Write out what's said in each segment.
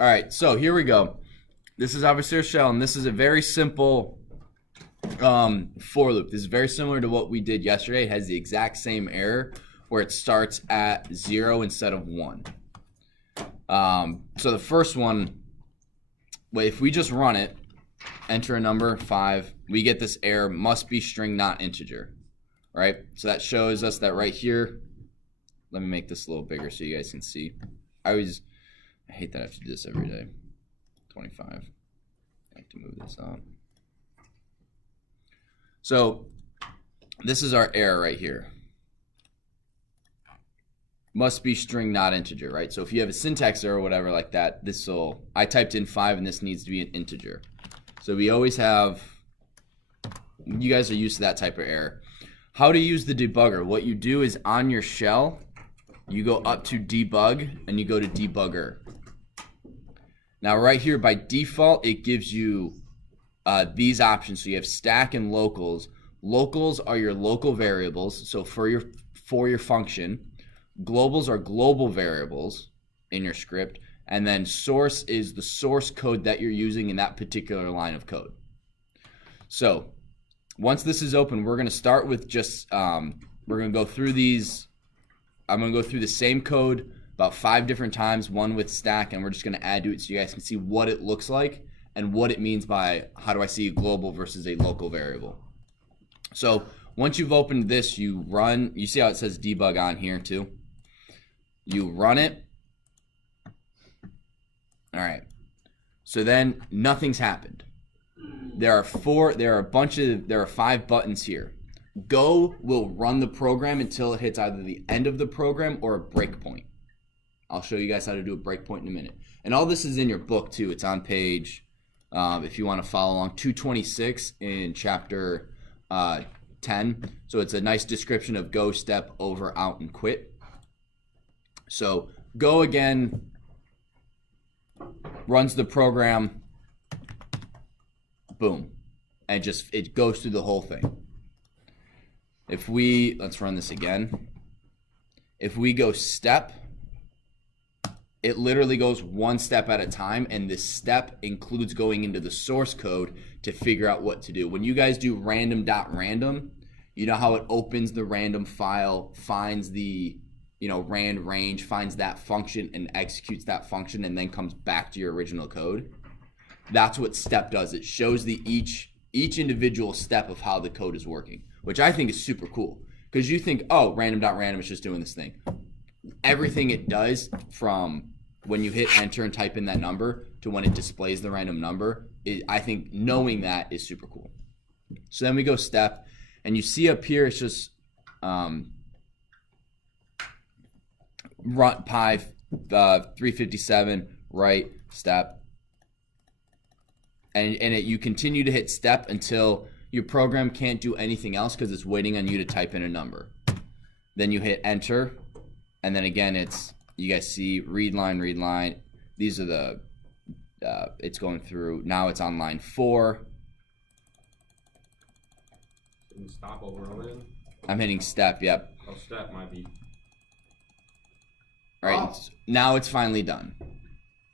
All right, so here we go. This is obviously our shell, and this is a very simple for loop. This is very similar to what we did yesterday. It has the exact same error where it starts at 0 instead of 1. So the first one, if we just run it, enter a number 5, we get this error, must be string not integer, right? So that shows us that right here. Let me make this a little bigger so you guys can see. I hate that I have to do this every day. 25. I have to move this up. So this is our error right here. Must be string not integer, right? So if you have a syntax error or whatever like that, I typed in 5 and this needs to be an integer. So we always have, you guys are used to that type of error. How to use the debugger. What you do is on your shell, you go up to debug and you go to debugger. Now right here by default, it gives you these options. So you have stack and locals. Locals are your local variables. So for your function, globals are global variables in your script. And then source is the source code that you're using in that particular line of code. So once this is open, we're going to start with just, we're going to go through these. I'm going to go through the same code about 5 different times, one with stack, and we're just going to add to it so you guys can see what it looks like and what it means by how do I see a global versus a local variable. So once you've opened this, you run, you see how it says debug on here too? You run it. All right. So then nothing's happened. There are 5 buttons here. Go will run the program until it hits either the end of the program or a breakpoint. I'll show you guys how to do a breakpoint in a minute. And all this is in your book too. It's on page, if you want to follow along, 226 in chapter 10. So it's a nice description of go, step, over, out, and quit. So go again runs the program, boom, and it goes through the whole thing. Let's run this again. If we go step, it literally goes one step at a time, and this step includes going into the source code to figure out what to do. When you guys do random.random, you know how it opens the random file, finds the rand range, finds that function and executes that function and then comes back to your original code. That's what step does. It shows each individual step of how the code is working, which I think is super cool because you think, oh, random.random is just doing this thing. Everything it does from when you hit enter and type in that number to when it displays the random number, I think knowing that is super cool. So then we go step, and you see up here it's just run pi 357 right step, and you continue to hit step until your program can't do anything else because it's waiting on you to type in a number. Then you hit enter, and then again you guys see read line. These are the it's going through. Now it's on line 4. Can you stop over again? I'm hitting step. Yep. Oh, step might be. All right. Oh. Now it's finally done.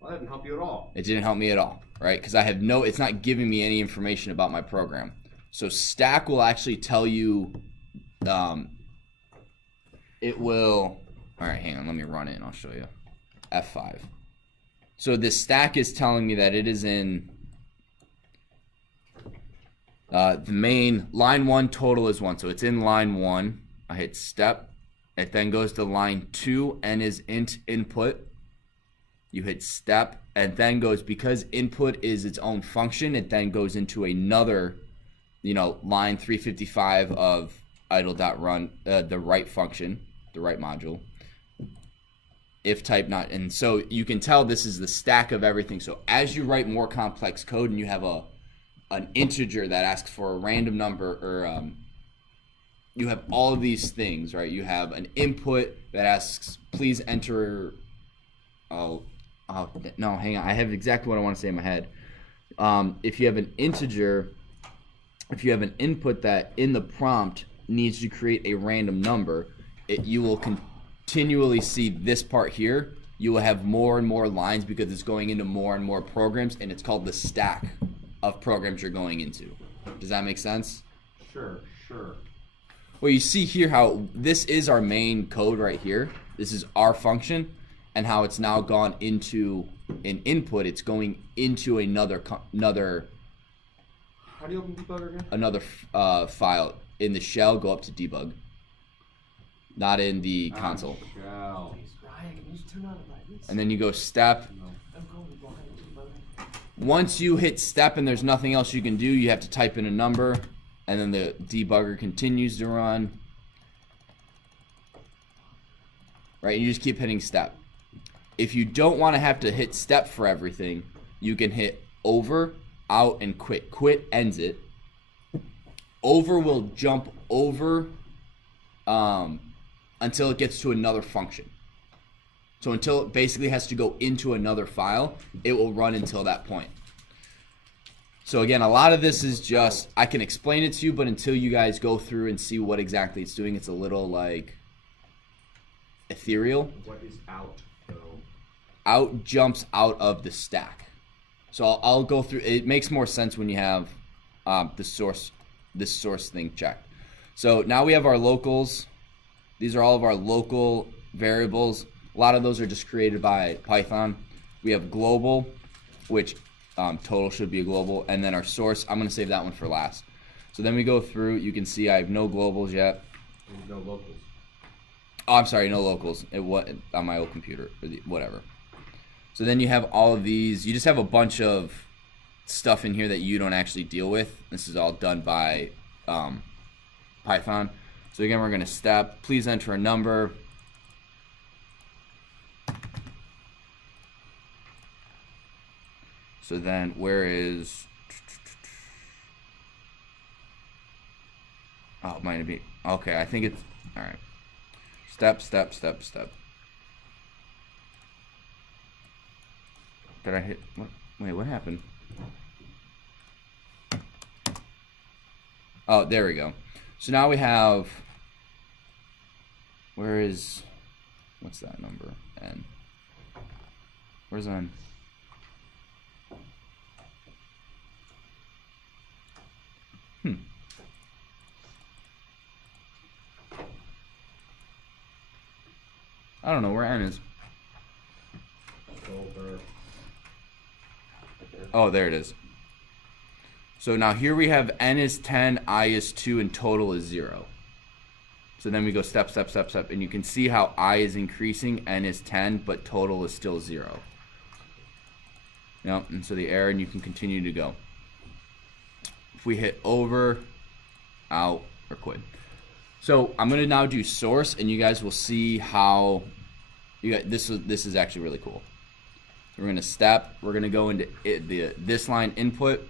Well, that didn't help you at all. It didn't help me at all, right? Because it's not giving me any information about my program. So stack will actually tell you. It will. All right, hang on. Let me run it and I'll show you. F5. So this stack is telling me that it is in the main line 1 total is 1. So it's in line 1. I hit step. It then goes to line 2 and is int input. You hit step and then goes, because input is its own function, it then goes into another, line 355 of idle.run, the write function, the write module. If type not, and so you can tell this is the stack of everything. So as you write more complex code and you have an integer that asks for a random number, or you have all of these things, right? You have an input that asks, please enter. Oh no, hang on. I have exactly what I want to say in my head. If you have an integer, if you have an input that in the prompt needs to create a random number, you will continually see this part here. you will have more and more lines because it's going into more and more programs, and it's called the stack of programs you're going into. Does that make sense? Sure. Well, you see here how this is our main code right here. This is our function, and how it's now gone into an input. It's going into another How do you open debugger again? another file in the shell. Go up to debug, not in the console. Shell. And then you go step. Once you hit step and there's nothing else you can do, you have to type in a number, and then the debugger continues to run. Right, and you just keep hitting step. If you don't want to have to hit step for everything, you can hit over, out, and quit. Quit ends it. Over will jump over until it gets to another function. So until it basically has to go into another file, it will run until that point. So again, a lot of this is just, I can explain it to you, but until you guys go through and see what exactly it's doing, it's a little like ethereal. What is out, though? Out jumps out of the stack. So I'll go through. It makes more sense when you have this source thing checked. So now we have our locals. These are all of our local variables. A lot of those are just created by Python. We have global, which total should be a global, and then our source. I'm going to save that one for last. So then we go through. You can see I have no globals yet. No locals. Oh, I'm sorry, no locals. It was on my old computer, or whatever. So then you have all of these. You just have a bunch of stuff in here that you don't actually deal with. This is all done by Python. So again, we're going to step. Please enter a number. So then, where is? Oh, it might be. Okay, I think it's all right. Step. Did I hit? What? Wait, what happened? Oh, there we go. So now we have. Where is? What's that number? N. Where's N? I don't know where N is. Over. Oh, there it is. So now here we have N is 10, I is 2, and total is 0. So then we go step, and you can see how I is increasing, N is 10, but total is still 0. Yep, and so the error, and you can continue to go. If we hit over, out, or quit. So I'm gonna now do source, and you guys will see how this is actually really cool. We're gonna step. We're gonna go into this line input.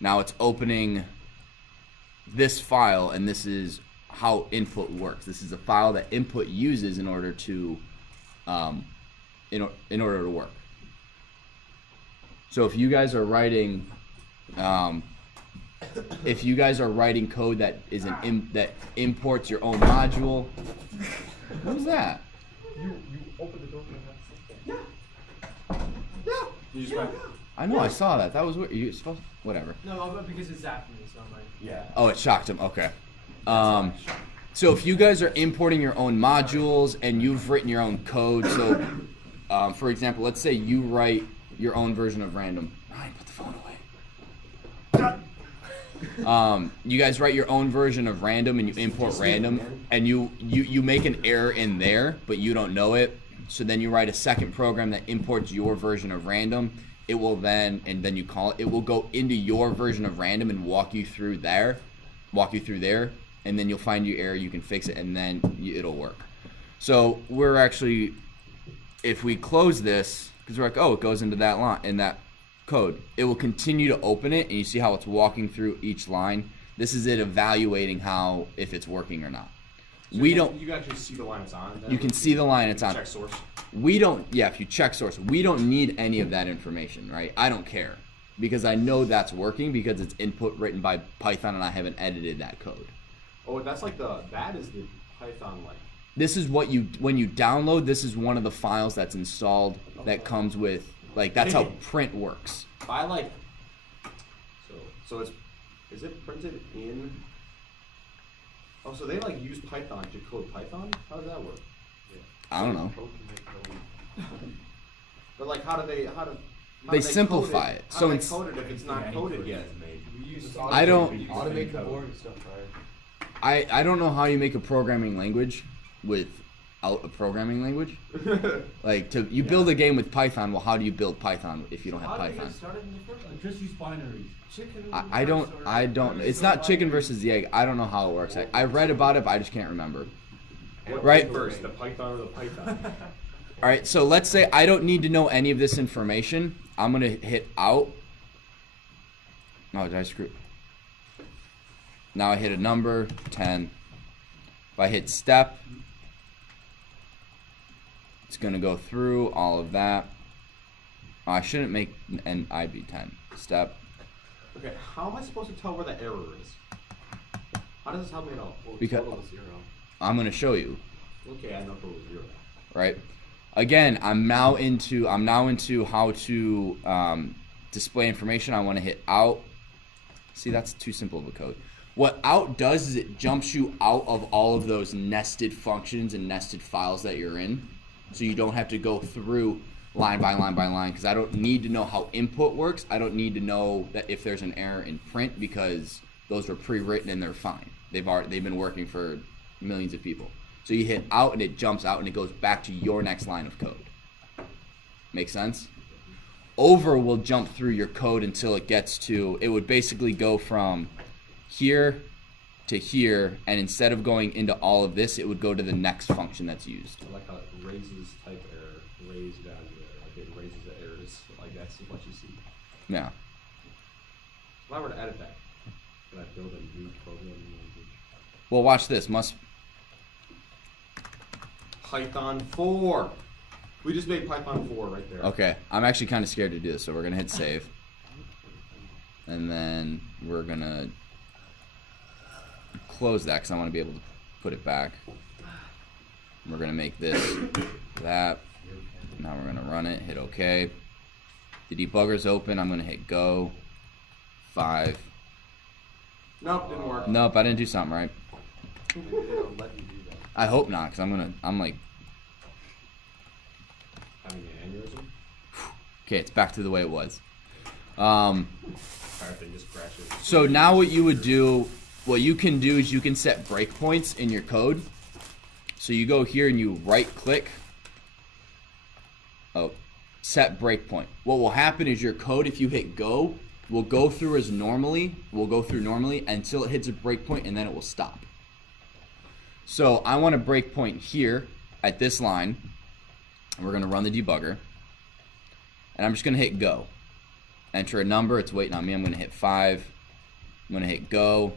Now it's opening this file, and this is how input works. This is a file that input uses in order to in order to work. So if you guys are writing code that is that imports your own module. What was that? You opened the door for that. Yeah. You just went. I know, I saw that. That was what you supposed. Whatever. No, because it's zapped me, so I'm like. Yeah. Oh, it shocked him. Okay. So if you guys are importing your own modules and you've written your own code, so for example, let's say you write your own version of random. Ryan, put the phone away. You guys write your own version of random and you import random, and you make an error in there, but you don't know it. So then you write a second program that imports your version of random. It will then, and then you call it, it will go into your version of random and walk you through there, and then you'll find your error, you can fix it, and then it'll work. So we're actually, if we close this, because we're like, oh, it goes into that line, in that code, it will continue to open it, and you see how it's walking through each line. This is it evaluating how, if it's working or not. So We don't. You actually see the line it's on. Then? You can see the line it's on. Check source. We don't. Yeah, if you check source, we don't need any of that information, right? I don't care because I know that's working because it's input written by Python and I haven't edited that code. Oh, that's like that is the Python like this is what you, when you download, this is one of the files that's installed that comes with, like, that's how print works. I like. So is it printed in? Oh, so they like use Python to code Python? How does that work? I don't know. But like, how do they They simplify it. How So do they it's, code it if it's not coded yet? I don't, Automate the board and stuff, right? I don't know how you make a programming language without a programming language. Like, you build a game with Python, well, how do you build Python if you don't have How did you Python? get started in the first place? Just use binaries. Chicken. I don't, it's not chicken versus the egg. I don't know how it works. I read about it, but I just can't remember. What Right. came first, the Python or the Python? All right, so let's say I don't need to know any of this information. I'm gonna hit out. No, did I screw? Now I hit a number, 10. If I hit step, it's gonna go through all of that. Oh, I shouldn't make an IB 10. Step. Okay, how am I supposed to tell where the error is? How does this help me at all? Well, Because- total is 0. I'm gonna show you, Okay, I know it was 0. right? Again, I'm now into how to display information. I want to hit out. See, that's too simple of a code. What out does is it jumps you out of all of those nested functions and nested files that you're in, so you don't have to go through line by line by line, because I don't need to know how input works. I don't need to know that if there's an error in print, because those were pre-written and they're fine. They've been working for millions of people. So you hit out and it jumps out and it goes back to your next line of code. Make sense? Over will jump through your code until it gets to, it would basically go from here to here, and instead of going into all of this, it would go to the next function that's used. I like how it raises type error, raise value error. Like it raises the errors. Like that's what you see. Yeah. If I were to edit that, could I build a new programming language? Well, watch this. Python 4. We just made Python 4 right there. Okay, I'm actually kind of scared to do this, so we're gonna hit save, and then we're gonna close that because I want to be able to put it back. We're gonna make this that. Now we're gonna run it. Hit OK. The debugger's open. I'm gonna hit go. 5. Nope, didn't work. Nope, I didn't do something right. Maybe they don't let you do that. I hope not, because I'm like, Having an aneurysm? okay, it's back to the way it was. Entire thing just crashes. So now what you can do is you can set breakpoints in your code. So you go here and you right click. Oh, set breakpoint. What will happen is your code, if you hit go, will go through normally until it hits a breakpoint, and then it will stop. So I want a breakpoint here at this line. We're gonna run the debugger, and I'm just gonna hit go. Enter a number. It's waiting on me. I'm gonna hit 5. I'm gonna hit go.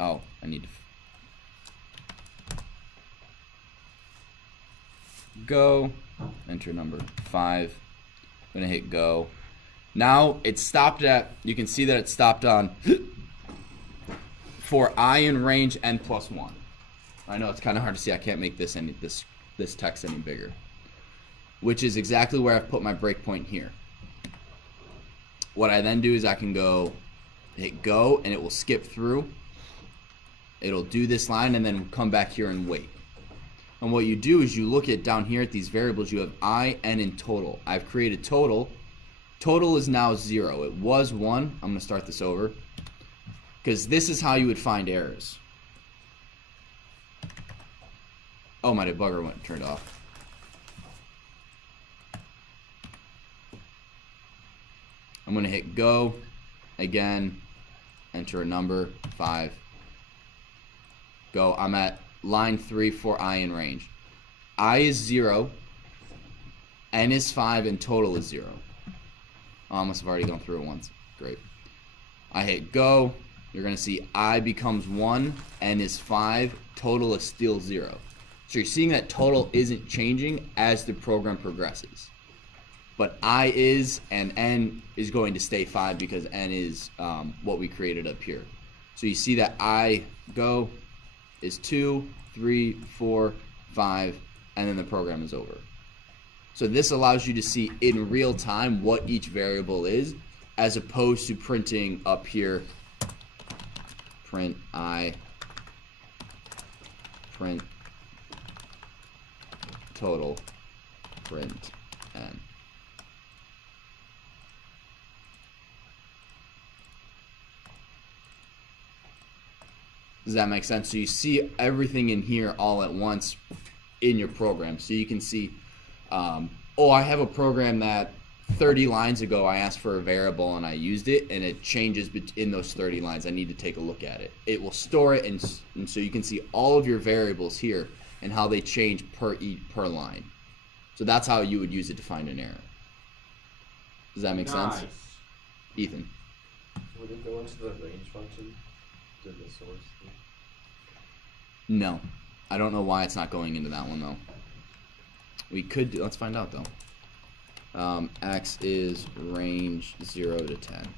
Oh, I need to go. Enter number 5. I'm gonna hit go. Now it's stopped at. You can see that it stopped on for I in range n+1. I know it's kind of hard to see. I can't make this text any bigger. Which is exactly where I've put my breakpoint here. What I then do is I can go hit go, and it will skip through. It'll do this line and then come back here and wait. And what you do is you look at down here at these variables. You have I, n, and total. I've created total. Total is now 0. It was 1. I'm going to start this over, because this is how you would find errors. Oh, my debugger turned off. I'm going to hit go again, enter a number 5. Go. I'm at line 3 for I in range. I is 0, n is 5, and total is 0. Oh, I must have already gone through it once. Great. I hit go. You're going to see I becomes 1, n is 5, total is still 0. So you're seeing that total isn't changing as the program progresses. But I is, and n is going to stay 5 because n is what we created up here. So you see that I go is 2, 3, 4, 5, and then the program is over. So this allows you to see in real time what each variable is, as opposed to printing up here, print I, print total, print n. Does that make sense? So you see everything in here all at once in your program. So you can see, oh, I have a program that 30 lines ago I asked for a variable and I used it, and it changes in those 30 lines. I need to take a look at it. It will store it, and so you can see all of your variables here and how they change per line. So that's how you would use it to find an error. Does that make sense? Ethan? Would it go into the range function? Did the source thing? No. I don't know why it's not going into that one, though. We could do, let's find out, though. X is range 0 to 10.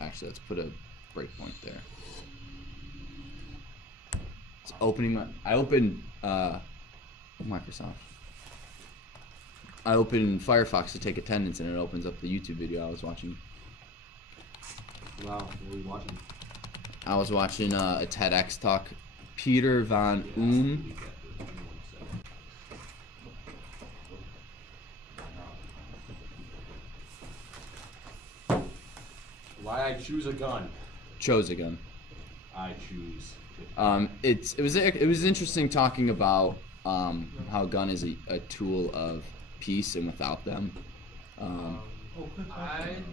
Actually, let's put a breakpoint there. It's opening my, I opened Microsoft. I opened Firefox to take attendance, and it opens up the YouTube video I was watching. Wow, what were you watching? I was watching a TEDx talk. Peter von Oom. Why I choose a gun? Chose a gun. I choose. It was interesting talking about how gun is a tool of peace, and without them,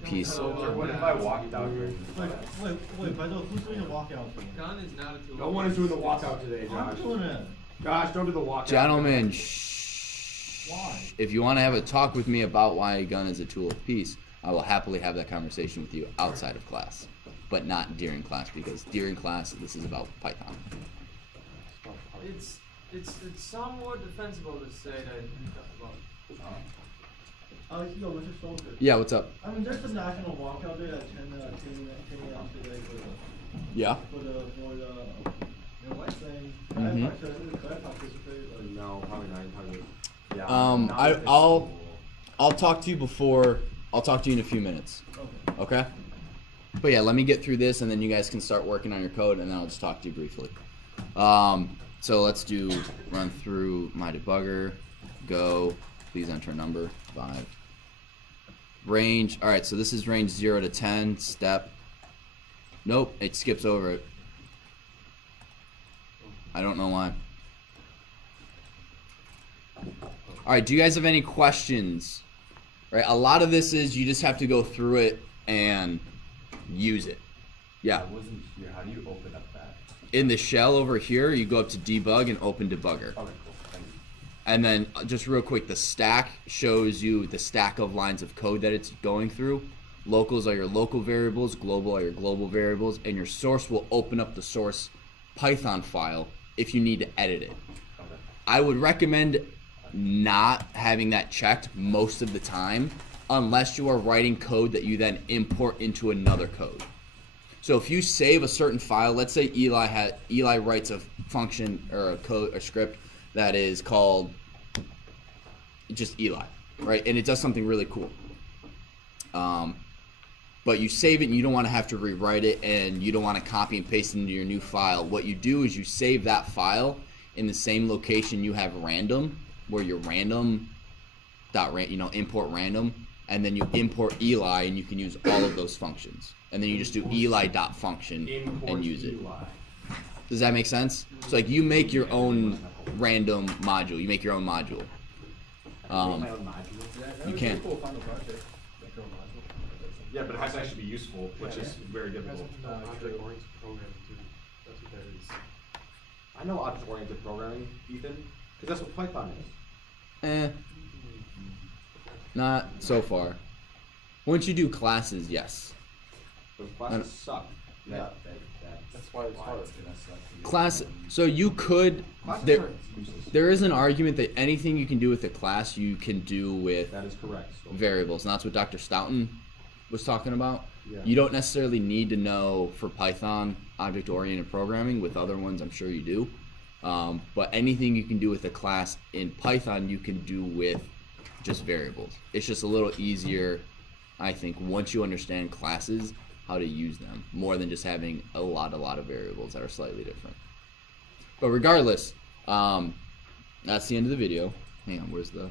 peace. What if I walked out here? Wait, by the way, who's doing the walkout for me? Gun is not a tool. No one is doing the walkout today, I'm Josh. doing it. Josh, don't do the walkout. Gentlemen, shh. Why? If you want to have a talk with me about why a gun is a tool of peace, I will happily have that conversation with you outside of class, but not during class, because during class this is about Python. It's somewhat defensible to say that. Yo, Mr. Stolker. Yeah, what's up? I mean, there's the national walkout day at 10 a.m. today Yeah. for the thing. Mhm. Could I participate? Or? No, probably not. Probably. Yeah. I'll talk to you before. I'll talk to you in a few minutes. Okay. Okay? But yeah, let me get through this, and then you guys can start working on your code, and then I'll just talk to you briefly. So let's run through my debugger. Go. Please enter a number. 5. Range. All right, so this is range 0 to 10. Step. Nope, it skips over it. I don't know why. All right, do you guys have any questions? Right, a lot of this is you just have to go through it and use it. Yeah. I wasn't here. How do you open up that? In the shell over here, you go up to debug and open debugger. Okay, cool. Thank you. And then just real quick, the stack shows you the stack of lines of code that it's going through. Locals are your local variables, global are your global variables, and your source will open up the source Python file if you need to edit it. Okay. I would recommend not having that checked most of the time unless you are writing code that you then import into another code. So if you save a certain file, let's say Eli writes a function or a code or script that is called just Eli, right? And it does something really cool. But you save it and you don't want to have to rewrite it, and you don't want to copy and paste it into your new file. What you do is you save that file in the same location you have random, where your import random, and then you import Eli, and you can use all of those functions. And then you just do Eli.function and use it. Does that make sense? So like you make your own random module. You make your own module. You can. Yeah, but it has to actually be useful, which is very difficult. Object-oriented programming too. That's what that is. I know object-oriented programming, Ethan, because that's what Python is. Not so far. Once you do classes, yes. Those classes suck. Yeah, that's why it's hard. Class. So you could. Classes There, are useless. there is an argument that anything you can do with a class, you can do with That is correct. So, variables, and that's what Dr. Stoughton was talking about. Yeah. You don't necessarily need to know for Python object-oriented programming. With other ones, I'm sure you do. But anything you can do with a class in Python, you can do with just variables. It's just a little easier, I think, once you understand classes, how to use them, more than just having a lot of variables that are slightly different. But regardless, that's the end of the video. Hang on, where's the...